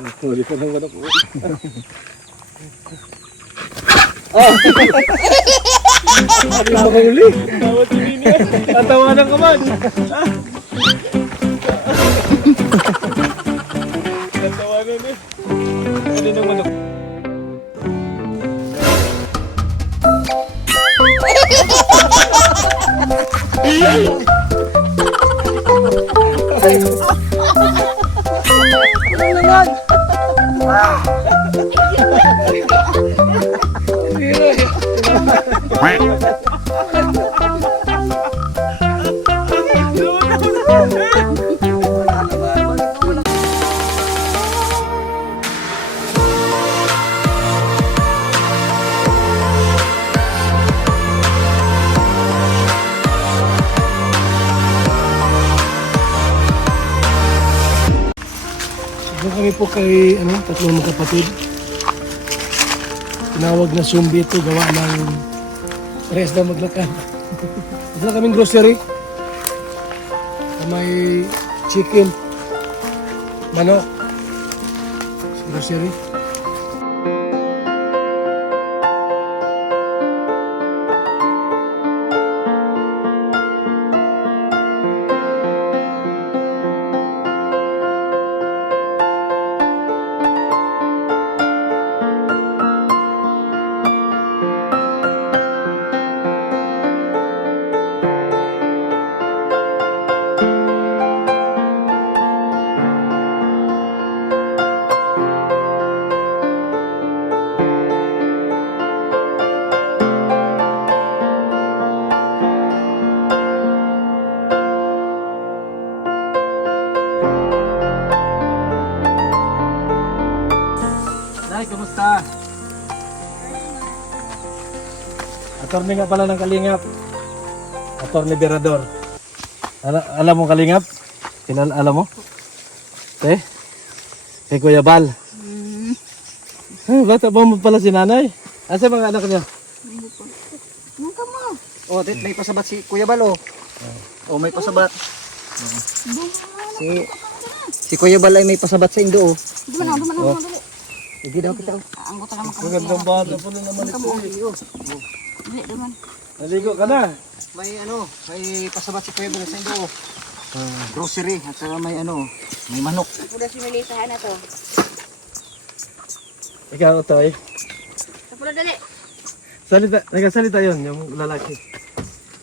Huli ka ng manok. Oh! Hindi makahuli. Tawad si Nini. Tatawanan ka man. Tatawanan eh. Ano ng manok? Kami po kay tatlong magkapatid. Tinawag na zombie ito, gawa ng rest na maglakad. Ito na kaming grocery. May chicken, manok, grocery. Nay, kamusta? Attorney nga pala ng Kalingap. Attorney Berador. Alam mo Kalingap? Alam mo? Kay Kuya Bal. Bata pa mo pala si nanay? Asa mga anak niya? Nungka mo. Oh, may pasabat si Kuya Bal oh. Oh, may pasabat. Si Kuya Bal ay may pasabat sa Indo oh. Duman. Hindi daw kita. Ang buta naman kami. Magandang bata po na naman ito. Dili duman. Naligo ka na. May pasabat si Kuya Bal sa Indo oh. Grocery at saka may manok. Pula si Melissa na to. Ikaw, Toy. Pula dali. Nagsasalita yun, yung lalaki.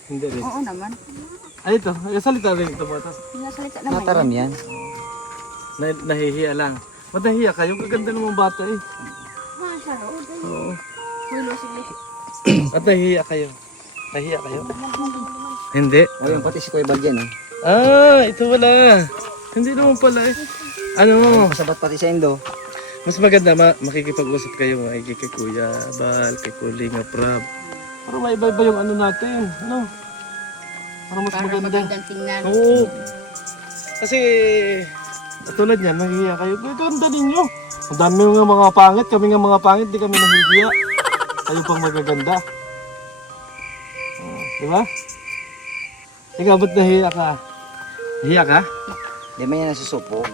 Hindi rin. Oo naman. Ay, ito. Nagsasalita rin ito bata. Pinasalita naman. Nataram yan. Nahihiya lang. Ba't nahihiya kayo? Kaganda namang bata eh. Siya ro. Oo. Hulo sige. At nahihiya kayo? Nahihiya kayo? Hindi. Ayun, pati si Kuya Bal dyan eh. Ito wala. Hindi naman pala eh. May pasabat pati sa Indo. Mas maganda makikipag-usap kayo kay Kuya Bal, kay Kulinga Prab. Para may iba-iba yung natin. Para mas Para maganda. magandang tingnan. Oo. Kasi tulad niyan, nahihiya kayo. Ganda ninyo. Ang dami mga pangit. Kami nga mga pangit, di kami nahihiya. Kayo pang magaganda. Di ba? Ikaw, ba't nahihiya ka? Nahihiya ka? Di may yan nasusupog.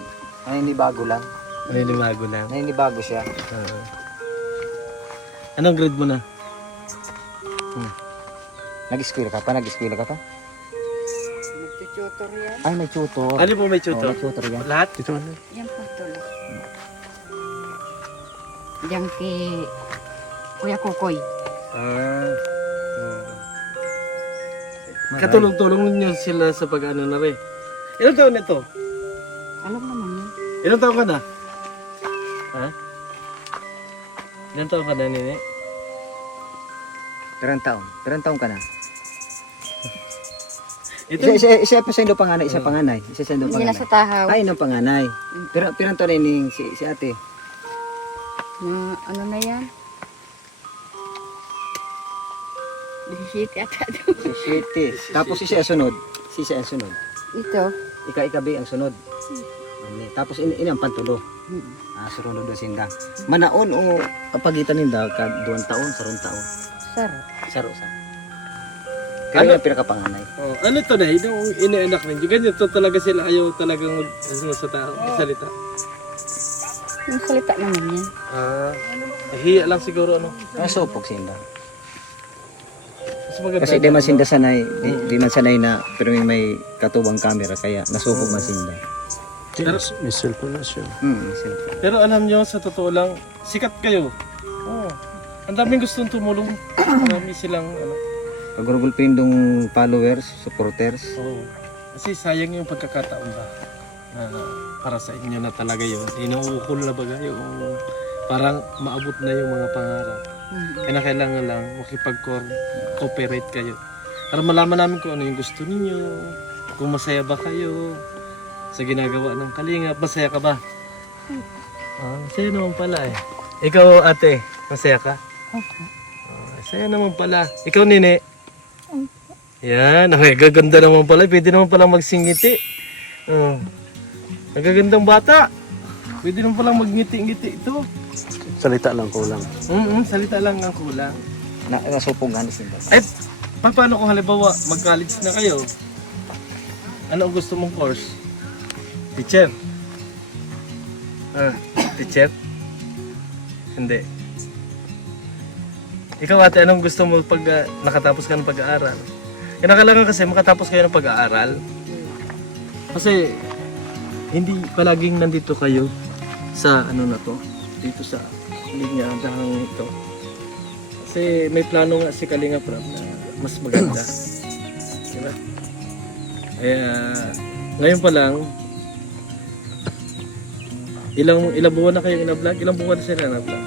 Naninibago lang. Naninibago lang. Naninibago siya. Anong grade mo na? Nag-eskwela ka pa? Magtututor yan. Ay, may tutor. Ano po may tutor? May tutor yan. Lahat? Ito ano? Yan po tulo. Diyan kay Kuya Kukoy. Katulong-tulong niyo sila sa pag-ano na rin. Ilang taon nito? Alam naman yun. Ilang taon ka na? Ha? Ilang taon ka na, Nini? Perang taon ka na. Ito, Isa pa sa Indo panganay, isa panganay. Isa sa Indo Hindi na panganay. sa tahaw. Ay, ng panganay. Pero pirang taon rin si ate. Na ano na yan? 17 ata daw. Si City. Tapos si siya sunod. Ito. Ika-ikabi ang sunod. Tapos ini ang pantulo. Surunod do sinda. Manaon o kapagitan ninda ka 2 taon, 3 taon. Saro. Sa. Kaya ano? Pinakapanganay. ano to na? Yung inaanak ninyo. Ganyan to talaga sila. Ayaw talagang sa tao. Salita. Yung salita naman yan. Hiya lang siguro ano. Nasupog sinda. Mas maganda. Kasi di man sinda sanay, di man sanay na pero may katubang camera kaya nasupog man sinda. May cellphone na siya. Cellphone. Pero alam nyo, sa totoo lang, sikat kayo. Oo. Ang daming gustong tumulong. Marami silang, ano. Pagurugulpindong followers, supporters. Oo. Kasi sayang yung pagkakataon ba. Na para sa inyo na talaga yun. Inuukol na baga yung parang maabot na yung mga pangarap. Kaya kailangan lang makipag-cooperate kayo. Para malaman namin kung ano yung gusto ninyo. Kung masaya ba kayo sa ginagawa ng Kalingap. Masaya ka ba? Masaya naman pala eh. Ikaw ate, masaya ka? Masaya naman pala. Ikaw nene? Yan, okay, gaganda naman pala. Pwede naman pala magsingiti. Nagagandang bata. Pwede naman pala magngiti-ngiti ito. Salita lang kulang. Salita lang ang kulang. Nasupog nga ni sinda. Ay, paano kung halimbawa mag-college na kayo? Ano ang gusto mong course? Teacher? Teacher? Hindi. Ikaw ate, anong gusto mo pag nakatapos ka ng pag-aaral? Kailangan kasi makatapos kayo ng pag-aaral. Kasi hindi palaging nandito kayo sa ano na to, dito sa linyadahang ito. Kasi may plano nga si Kalingap Rab na mas maganda. Diba? Kaya ngayon pa lang, ilang buwan na kayo ina-vlog? Ilang buwan na sila na-vlog?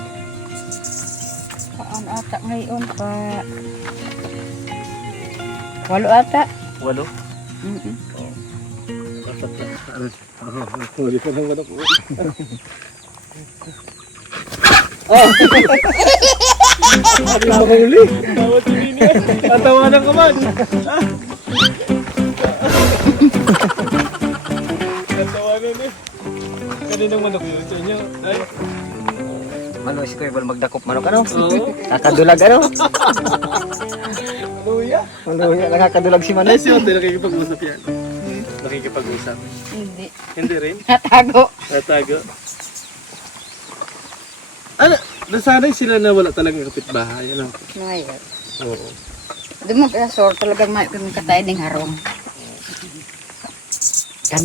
Paano ata ngayon pa? 8 ata. 8? Dapat na. Huli pa ng manok. Hindi mo huli. Tawad si Nini. Tatawanan ka man. Tatawanan eh. Kaninang manok yun sa inyo? Ay. Mano si Kuya Bal magdakop manok ano? Oo. Kakadulag ano? Luya. Maluya nakakadulag si Ay, Manay. si Ote, nakikipag-usap yan. Nakikipag-usap. Hindi. Hindi rin. Natago. Natago. Ano? Nasanay sila na wala talagang kapitbahay. Ano? Ngayon. Oo. Doon mo kaya sort talagang may kami katayin ng harong.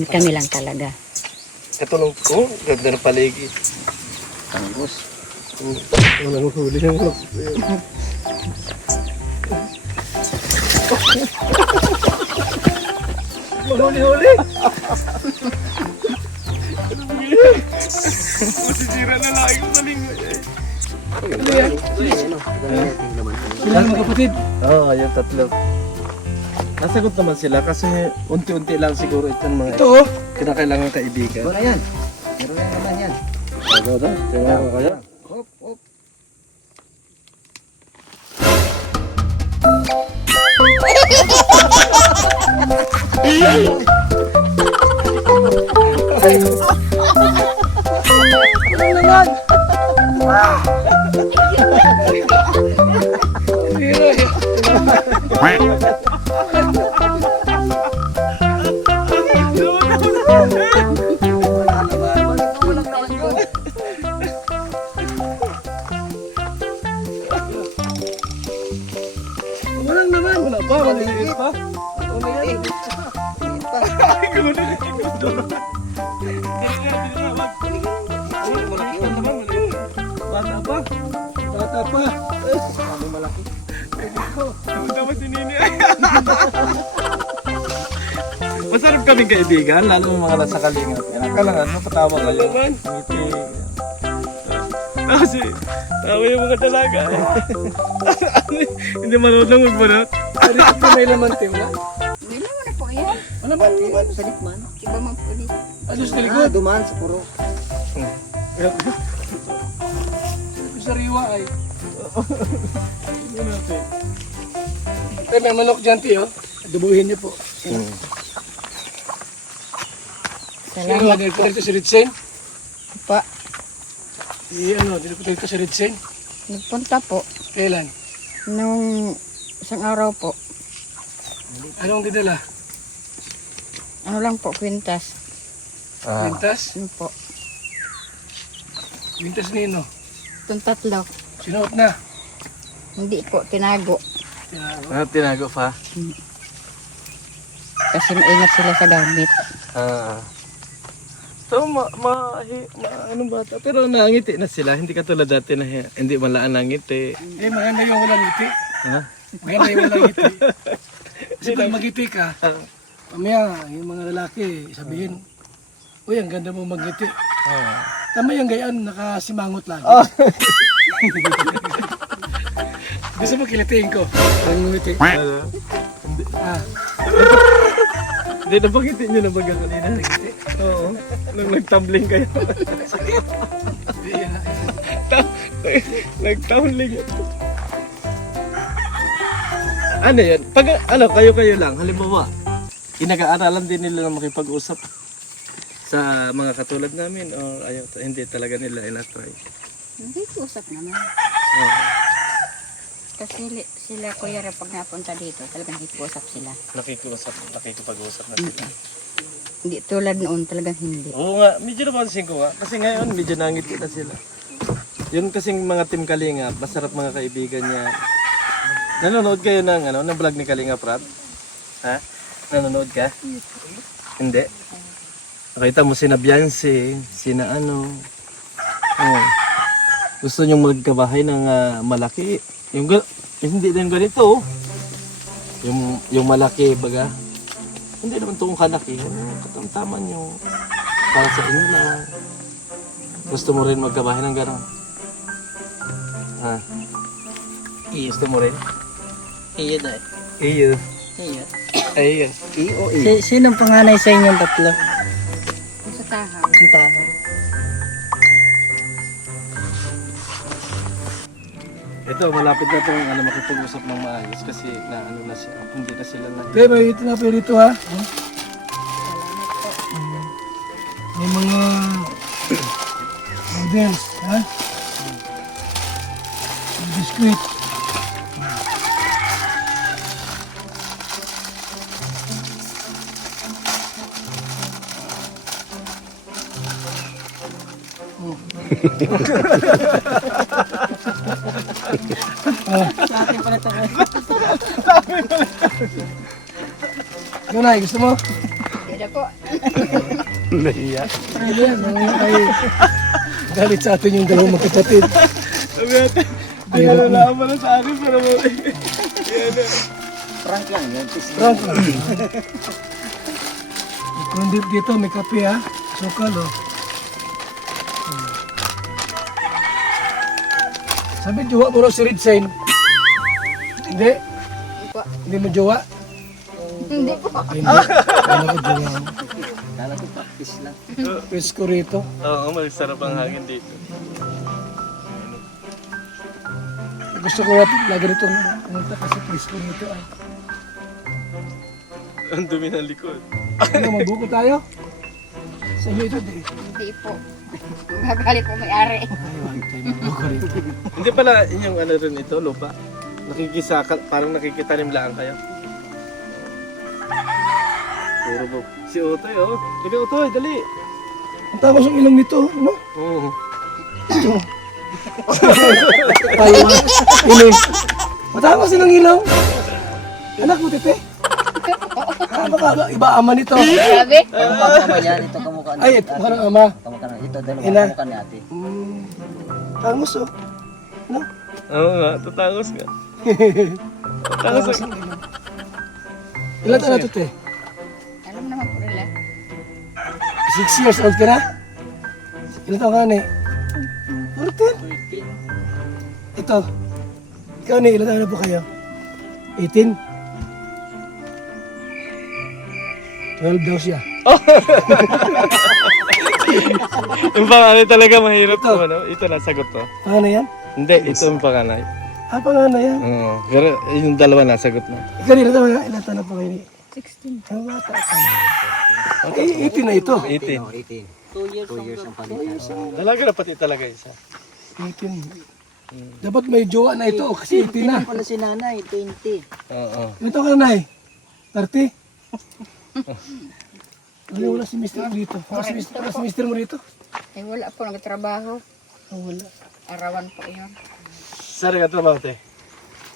Kami lang talaga. Katulong ko, ganda ng paligid. Tanggos. Walang huli ng manok. Mahuli-huli! Masisira na lang ako sa linggo. Ano yan? Sila mga kapatid? Oo, yung tatlo. Nasagot naman sila kasi unti-unti lang siguro itong mga ito. Kinakailangan kaibigan. Wala yan. Meron yan naman yan. Ano daw? Kaya ko kaya? Hop, hop. Walang naman. Wala pa, maliliit pa. Ano yan? Ay, gano'n na Bata pa. Bata pa. Kami malaki. Dapat si Nini. Masarap kaming kaibigan, lalo ng mga nasa Kalingap. Kailangan mapatawa kayo. Ngiti. Kasi, tawa yung mga dalaga. Hindi marunong magbanat. Ano ito may laman timla? Hindi naman na po yan. Ano ba? Ano ba? Sa likman. Iba man po dito. Ano sa Ah, likod? dumaan sa puro. Sa riwa ay. Tingnan natin. Tay, may manok dyan, tiyo. Dubuhin niyo po. Salamat Dito po dito si Ritsen. pa. Dito po dito si Ritsen. Nagpunta po. Kailan? Nung isang araw po. Anong dinala? Ano lang po, kwintas. Pintas? Ano po. Mintas nino. Itong tatlo. Sinuot na. Hindi po, tinago. Tinago pa. Kasi maingat sila sa gamit. So, anong bata? Pero nangiti na sila. Hindi katulad dati na hindi malaan nangiti. Eh, maganda yung walang ngiti. Ha? Maganda yung walang ngiti. Kasi pag magiti ka, mamaya yung mga lalaki sabihin, uy, ang ganda mo magngiti. Tama yung gayaan, nakasimangot lagi. Gusto mo kilitiin ko? Ang ngiti. Hindi. Hindi, nabangitin nyo na baga kanina. Oo. Nung nagtumbling kayo. Nagtumbling. Ano yan? Pag kayo lang, halimbawa, inag-aaralan din nila na makipag-usap sa mga katulad namin o ayaw, hindi talaga nila inatry. Hindi po usap naman. Kasi sila kuya pag napunta dito, talagang hiposap sila. Nakikipag-usap na sila. Hindi tulad noon, talagang hindi. Oo nga, medyo napansin ko nga. Kasi ngayon, medyo nangiti na sila. Yun kasing mga Team Kalinga, masarap mga kaibigan niya. Nanonood kayo ng vlog ni Kalinga Prat? Ha? Nanonood ka? Hindi? Nakita mo sina Beyonce, sina ano. Oh. Gusto niyong magkabahay ng malaki. Hindi din ganito. Yung malaki baga. Hindi naman itong kalaki. Katamtaman yung para sa inyo lang. Gusto mo rin magkabahay ng gano'n? Ha? Gusto mo rin? Iyo na Iyo. Iyo. Iyo. Sinong panganay sa inyong tatlo? Sa tahaw. Ang tao. Ito, malapit na itong makipag-usap ng maayos kasi na siya. Hindi na sila na. Okay, may ito na pero ito ha. May mga noodles, ha? May biskuit. Nunay, gusto mo? Hindi na po. Nahiya. Hindi yan, ay galit sa atin yung dalawang magkapatid. Sabi natin, ay nalalaman na sa akin pero Frank lang yun. Frank lang. Kung dito may kape ha, sukal oh. Sabi jowa mo raw si Red Sign. Hindi? Hindi mo jowa? Hindi po. Ay, hindi. Kala ko jowa. Kala ko practice lang. Presko rito. Oo, masarap ang hangin dito. Gusto ko natin lagi rito pumunta kasi presko rito ay. Ang dumi ng likod. Ano, magbuko tayo? Sa inyo ito, di. Hindi po. Magalit po may-ari. Ay, wag tayo magbuko rito. Hindi pala inyong ano rin ito, lupa. Parang nakikitanim lang kayo. Puro ba? Si Otoy, oh. Sige, Otoy, dali. Ang tapos ang ilong nito, no? Oo. Ay, ini. Matapos silang ilong. Anak mo, Tete? Baka iba ama nito. Sabi? Kamukha niya. Ito kamukha niya. Ay, ito ka ng ama. Kamukha na. Ito dalawa. Ina. Kamukha ni ate. Tangos, oh. No? Oo nga, tatangos ka. Tatangos Tangos ka. ang ilong. Ilan taon na, Tete? Alam naman po nila. 6 years old ka na? Ilan taon ka na, eh? 14? Ito. Ikaw, ne, ilan taon na po kayo? 18? 12 daw siya. Yung panganay talaga mahirap to, ano? Ito na, sagot to. Panganay yan? Hindi, ito yung panganay. Ah, panganay yan. Oo. Pero yung dalawa na, sagot na. Ikaw, ilan taon na? Ilan taon na po kayo? 16. Ang bata ka. Eh, 18 na ito. 18. 18. 2 years ang palitan. Dalaga na pati talaga isa. 18. Dapat may jowa na ito kasi 18 na. Pala si nanay, 20. Oo. Ilan taon ka na, Nay? 30? Wala si Mr. mo dito. Wala si Mr. mo dito. Eh wala po, nagtrabaho. Wala. Arawan po yun. Saan ka trabaho, te?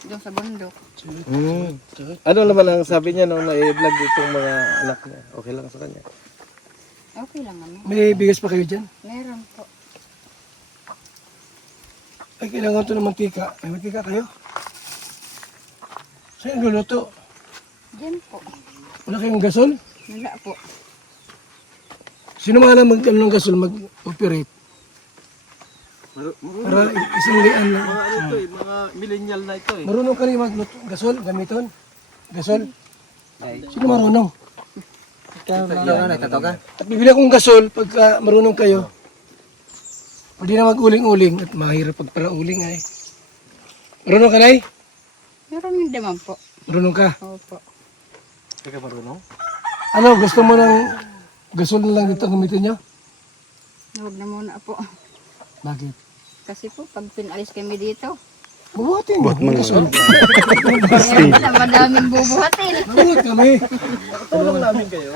Doon sa bundok. Ano naman ang sabi niya nung na-vlog itong mga anak niya? Okay lang sa kanya. Okay lang naman. May bigas pa kayo dyan? Meron po. Ay, kailangan to ng mantika. May mantika kayo? Saan yung luluto? Diyan po. Wala kayong gasol? Wala po. Sino mga lang mag-ano ng gasol, mag-operate? Para isang lian lang. Mga ano to eh, mga millennial na ito eh. Marunong ka rin mag-gasol, gamiton? Gasol? Sino marunong? Yung ano, tatoga? At bibili akong gasol pagka marunong kayo. Pwede na mag-uling-uling at mahirap pag pala uling ay. Marunong ka, Nay? Meron din naman po. Marunong ka? Opo. Hindi ka marunong? Ano, gusto mo ng gasol na lang dito gamitin nyo? Huwag na muna po. Bakit? Kasi po, pag pinalis kami dito, Bubuhatin mo. Ng gasol. meron pa na madaming bubuhatin. Mabuhat kami. Tulong namin kayo.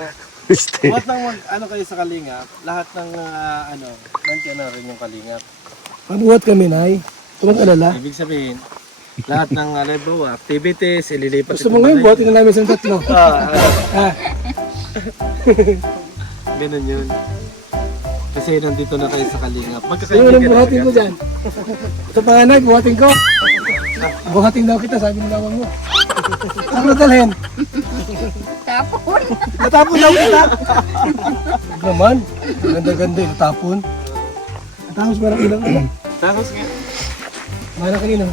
Stay. Lahat ng ano kayo sa Kalingap, lahat ng ano, nandiyan na rin yung Kalingap. Mabuhat kami, Nay. Tulang alala. Ibig sabihin, lahat ng halimbawa, activities, ililipat Gusto mo ngayon, buhatin na namin sa tatlo. Ah, Ganun yun. Kasi nandito na kayo sa Kalingap. sino Magkakaibigan nang na buhatin ko agad. dyan? Ito pa nga, Nay, buhatin ko. Buhatin daw kita, sabi ng lawang mo. Saan mo dalhin? Tapon. Natapon daw kita. Huwag naman. Ganda-ganda yung natapon. Natapos parang ilang ilang. Tapos nga, Mana kanina.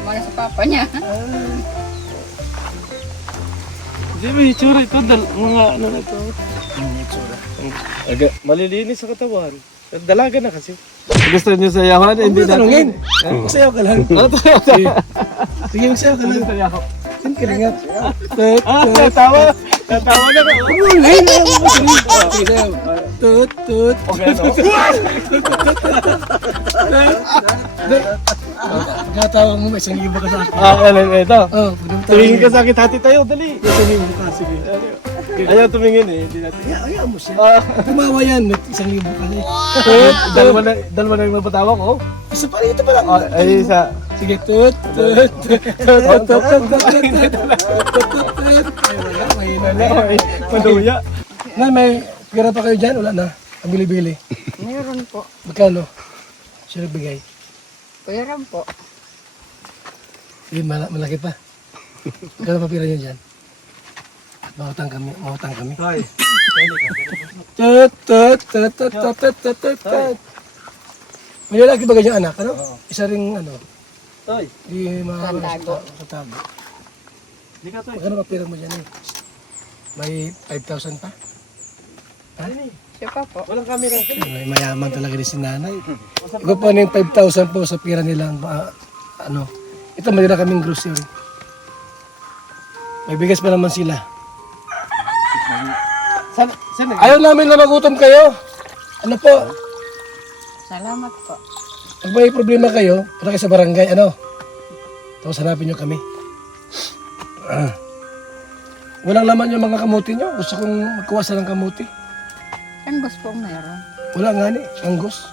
Mana sa papa niya. hindi ba itsura ito? Mga ano na ito? Malilinis sa katawan. Dalaga na kasi. Gusto niyo sayawan? Hindi Huwag mo tanungin. natin. Magsayaw ka lang. Sige. Sige, magsayaw ka lang. Sayaw. Saan ka ringat? Natawa. Natawa na ka. Ngayon na ako masalit. Sige, sayaw. Tut, tut. Okay, no? Pagkatawa mo, may isang libo ka sa akin. Ano ito? Oh, pagkatawa. Tumingin ka sa akin, hati tayo, dali. Isang libo ka, sige. Ayaw tumingin eh. Hindi natin. Ayaw mo siya. Ah, Tumawa yan, may isang libo ka na. dalawa na yung mapatawa ko. Isa pa rin, ito pa lang. Ay, isa. Sige, tut, tut, tut, tut, tut, tut, tut, tut. Ay, wala, mahina na. Maduya. Nay, may pera pa kayo dyan? Wala na. Ang bili-bili. Meron po. Magkano? Siya nagbigay. Meron po. Eh, malaki pa. Magkano pa pera niyo dyan? Mautang kami, mautang kami. Hoy. Tut, tut, tut, tut, tut, tut, tut, tut, tut. May lalaki ba ganyan anak? Ano? Isa ring ano, Hoy. di makakawala Sa tago. sa tago. Hindi ka to. Magkano pa pera mo dyan eh? May 5,000 pa? Siya pa po. Walang camera. May mayaman talaga din si nanay. Iko pa na yung 5,000 po sa pira nilang ano. Ito mayroon kaming grocery. May bigas pa naman sila. Saan Ayaw namin na magutom kayo. Ano po? Salamat po. Pag may problema kayo, punta kayo sa barangay, ano? Tapos hanapin nyo kami. Walang laman yung mga kamuti nyo. Gusto kong magkuha sa ng kamuti. Ang gusto pong meron. Wala nga ni, anggos.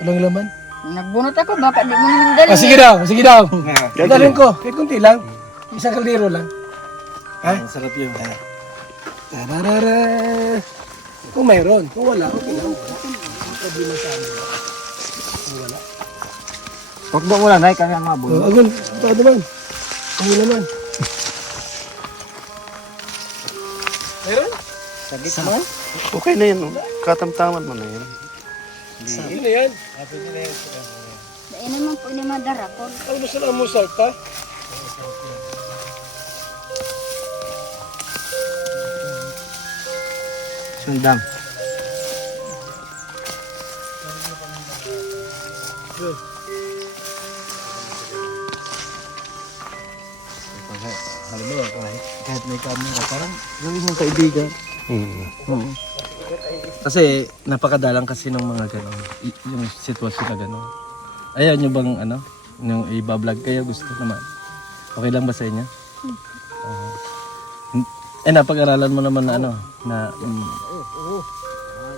Walang laman. Nagbunot ako, baka di mo naman dali. Sige daw, sige daw. Dalhin ko, kahit kunti lang. Isang kaldero lang. Ang sarap yun. Tararara. Kung mayroon, kung wala, okay lang. Ang problema sa amin. Kung wala. Tukbo mo lang, Nay, kami ang mabulong. Agun, ito naman. Ano naman? Sa gitna. Okay na yan. Oh. Katamtaman mo na yan. Ano na yan? Dahil naman po ni Madara ko. Ano gusto lang mo salta? Sundang. Halimbawa, kahit may camera, parang gawin mong kaibigan. Kasi napakadalang kasi ng mga gano'n, yung sitwasyon na gano'n. Ayaw nyo bang ano, yung i-vlog kayo, gusto naman. Okay lang ba sa inyo? Napag-aralan mo naman na ano, na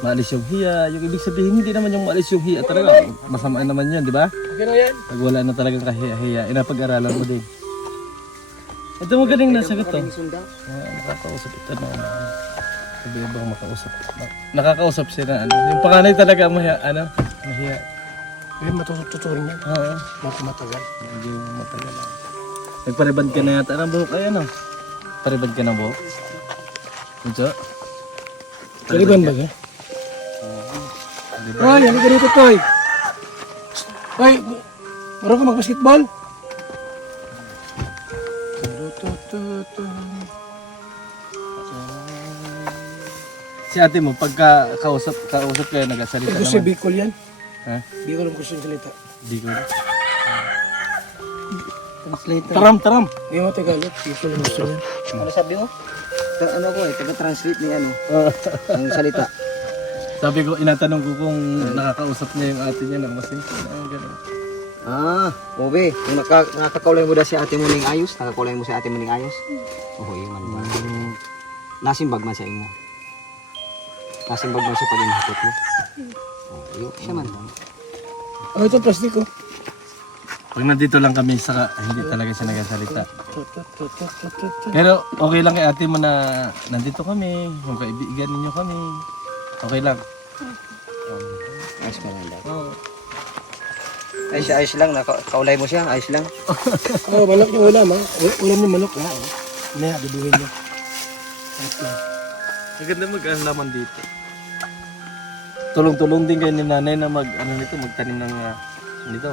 maalis yung hiya. Yung ibig sabihin, hindi naman yung maalis yung hiya talaga. Masama naman yun, di ba? Okay na yan. Pag wala na talagang kahiya-hiya, inapag-aralan mo din. Ito magaling na sagot to. Nakakausap ito na ano. Sabi bang makausap. Nakakausap siya na ano. Yung panganay talaga mahiya, ano? Mahiya. May matututurin yan. Oo. Medyo matagal. Hindi matagal lang. Nagparibad ka na yata ng buhok ay ano? Paribad ka ng buhok? Ito? Kaliban ba ka? Hoy, ano ka dito, Toy? Hoy, marunong ka mag-basketball? Si ate mo, pagka kausap kayo, nagasalita Gusto yung naman. Bicol yan. Ha? Bicol ang gusto yung salita. Di ko. Translator. Taram! Hindi mo Tagalog, Bicol ang gusto yan. Ano sabi mo? Ano ko taga-translate ni ano, ang salita. Sabi ko, inatanong ko kung nakakausap niya yung ate niya ng masingkit. Ganun. Obe, kung nakakakulay mo daw si ate mo ning ayos, nakakulay mo si ate mo ning ayos. Oo, yun man ba. Nasimbag man sa imo. Nasimbag man siya pag inahakot mo. Oh, yun, siya man lang. Oh, ito plastiko. Pag nandito lang kami, hindi talaga siya nagasalita. Pero okay lang kay ate mo na nandito kami, kung kaibigan ninyo kami. Okay lang. Ayos man lang. Oo. Ayos lang, nakaulay mo siya, ayos lang. Oh, manok yung ulam, ha? Ulam yung manok, ha? Maya, bibuhin niyo. Ayos lang. Maganda mag-alaman dito. Tulong-tulong din kayo ni nanay na magtanim ng nito.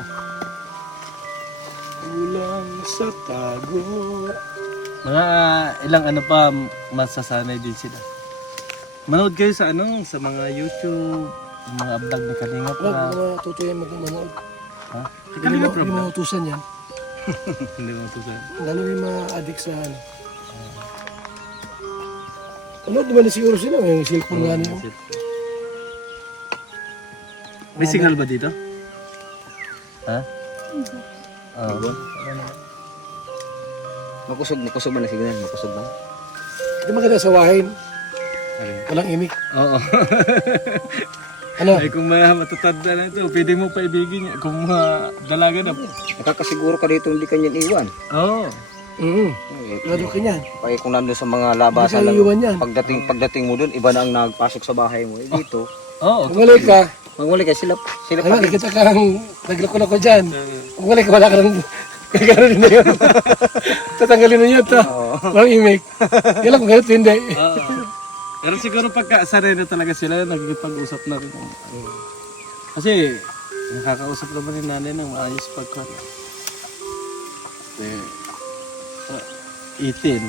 Ulam sa tago. Mga ilang ano pa masasanay din sila. Manood kayo sa sa mga YouTube, yung mga vlog ni Kalinga Huwag pa. mga tutuyan mag-manood. Ha? Hindi Kalinga mo pa ba? utusan yan. Hindi mo tutusan. Lalo yung mga addict sa ano. Ano, di ba na siguro sila? May cellphone nga niyo. May signal ba dito? Ha? Oo. Makusog ba na signal? Makusog ba? Hindi maganda sa wahin. Alin? Walang imik. Oo. Ano? Ay kung matatanda na ito, pwede mo paibigin niya. Kung dalaga na. Nakakasiguro ka dito hindi kanya iwan. Oo. Lalo ka niyan. Kaya kung nandun sa mga labasan Hindi ka iiwan yan. pagdating mo dun, iba na ang nagpasok sa bahay mo. Dito, Oo. Kung wala ka, magmuli kayo sila ano, nakita kang naglako-lako dyan. Kung wala ka, wala ka nang gagawin na yun. Tatanggalin na yun, ta. Walang imik. Yan lang kung ganito, hindi. Oo. Pero siguro pagka sanay na talaga sila, nagkikipag-usap na rin. Kasi nakakausap naman ni nanay ng maayos pagka. 18,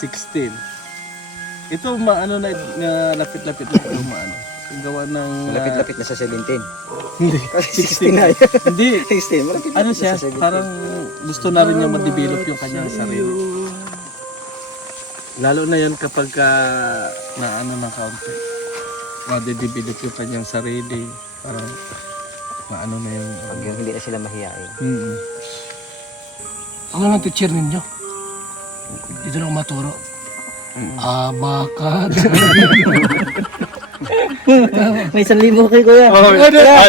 16. Ito maano na lapit-lapit na ito maano. Yung gawa ng Lapit-lapit na sa 17. Hindi. 16 na yun. Hindi. 16, malapit Ano na siya? sa 17. Parang gusto na rin niya ma-develop yung kanyang sarili. Lalo na yan kapag na ano ng kaunti. Ma-develop yung kanyang sarili. Parang maano na yung Pag yun, hindi na sila mahihain. Ano lang teacher ninyo? Dito lang maturo. Abakad. May 1,000 kay kuya.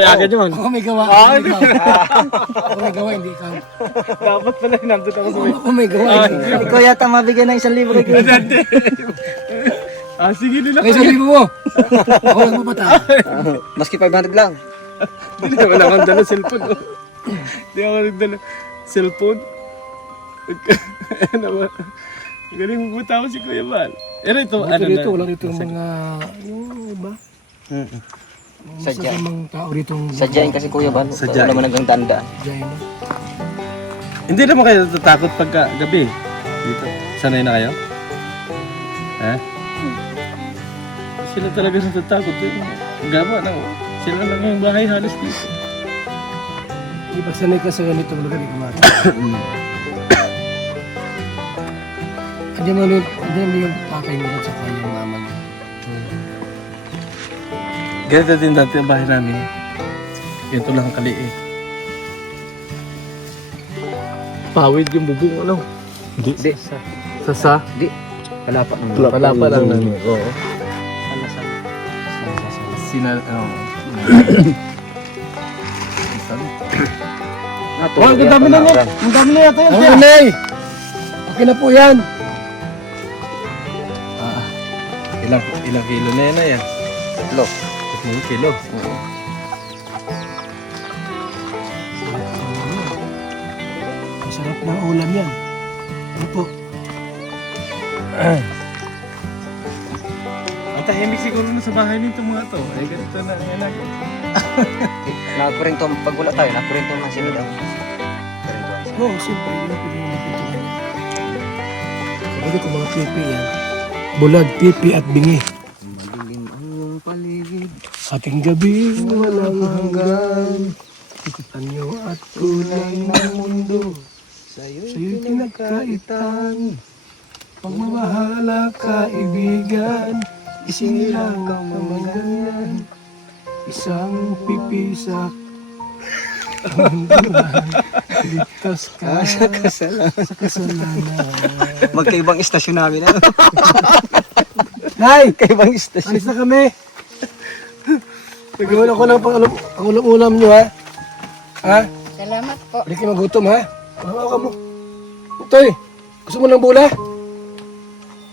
agad yun. Ako may gawa. Ako may gawa, hindi ikaw. Dapat pala nandun ako sa Ako may gawa. hindi ikaw. Ikaw yata mabigyan ng 1,000 kay kuya. sige nila. May sabi mo. Ako lang mapata. Maski 500 lang. Hindi naman ako nagdala cellphone. Hindi ako nagdala cellphone. Ano ba? Galing pupunta ako si Kuya Bal. Pero ito, ano Dito, na? wala dito mga, yung iba. Sadya. Masasamang tao dito. Sadyain kasi kuya ba? Sadyain. Wala man hanggang tanda. Sadyain mo. Hindi naman kayo natatakot pagka gabi. Dito. Sanay na kayo? Ha? Sila talaga natatakot. Gama na. Sila lang yung bahay halos dito. Hindi pag sanay ka sa ganitong lugar, hindi ka mata. Hindi mo yung tatay mo at saka yung mama niya. Ganito din dati ang bahay namin. Ganito lang ang kaliit. Pawid yung bubong, ano? Di. Sasa? Di. Palapa naman. Palapa lang namin. Oo. Oh, ang dami na niya. Ang dami na yata yan. Oh, Nay. Okay na po yan. Ilang kilo na yan na yan? 3 kilo. Masarap na ulam yan. Ano po? Ang tahimik siguro na sa bahay nito mga to. Eh, ganito na ang anak. Nakurinto, pag wala tayo, nakurinto man sila daw. Kurintuhan sila. Oo, siyempre. Yun ang pwede naman pintuhan niya. Sabi ko mga pipi yan. Bulag, pipi at bingi. Madilim ang iyong paligid. Ating gabi walang hanggan. Ikutan niyo at kulay ng mundo. Sa'yo'y pinagkaitan. Pagmamahala, kaibigan. Isinilang ang mga ganyan. Isang pipisak. Ligtas ka sa kasalanan. Magkaibang istasyon namin. Ano? Nay! Kaibang istasyon. Alis na kami! Pagawin ako ng pangulam-ulam nyo ha. Ha? Salamat po. Hindi kayo magutom ha. Mahawa ka mo. Toy, gusto mo ng bola?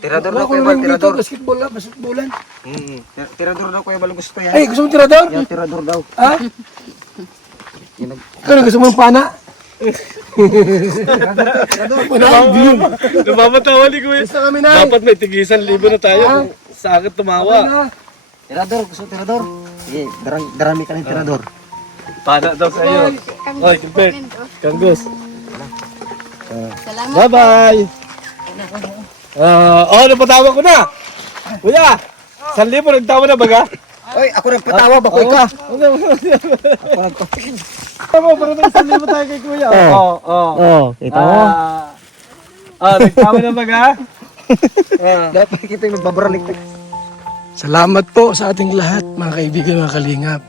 Tirador Wala daw ko kuya ng Bal, dito, tirador. basketballan. Tirador daw kuya Bal, gusto yan. Ay, gusto mo ng tirador? Yan, tirador daw. Ha? Ano, gusto mo ng pana? Pana, hindi yun. Namamatawa ni Kuya. Gusto kami na. Dapat may tig-1,000 na tayo kung sa akin tumawa. Tirador, gusto tirador. Sige, darami ka ng tirador. Pana daw sa iyo. Oy, Gilbert. Kanggos. Salamat. Bye-bye. Napatawa ko na. Kuya, 1,000 nagtawa na baga? Oy, ako nagpatawa, bakoy ka. Ako nagpatawa. Tama, parang may 1,000 tayo kay Kuya. Oo. Kita mo? Nagtawa na baga? Dapat kita yung nagbabaralik. Salamat po sa ating lahat, mga kaibigan, mga kalingap.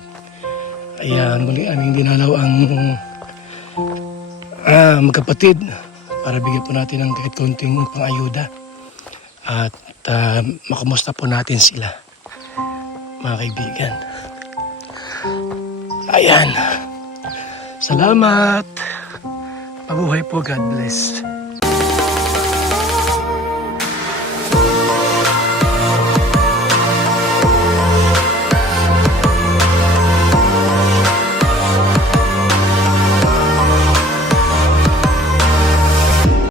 Ayan, muli aming dinalaw ang magkapatid para bigyan po natin ng kahit konting pang-ayuda. At makumusta po natin sila, mga kaibigan. Ayan. Salamat. Mabuhay po. God bless.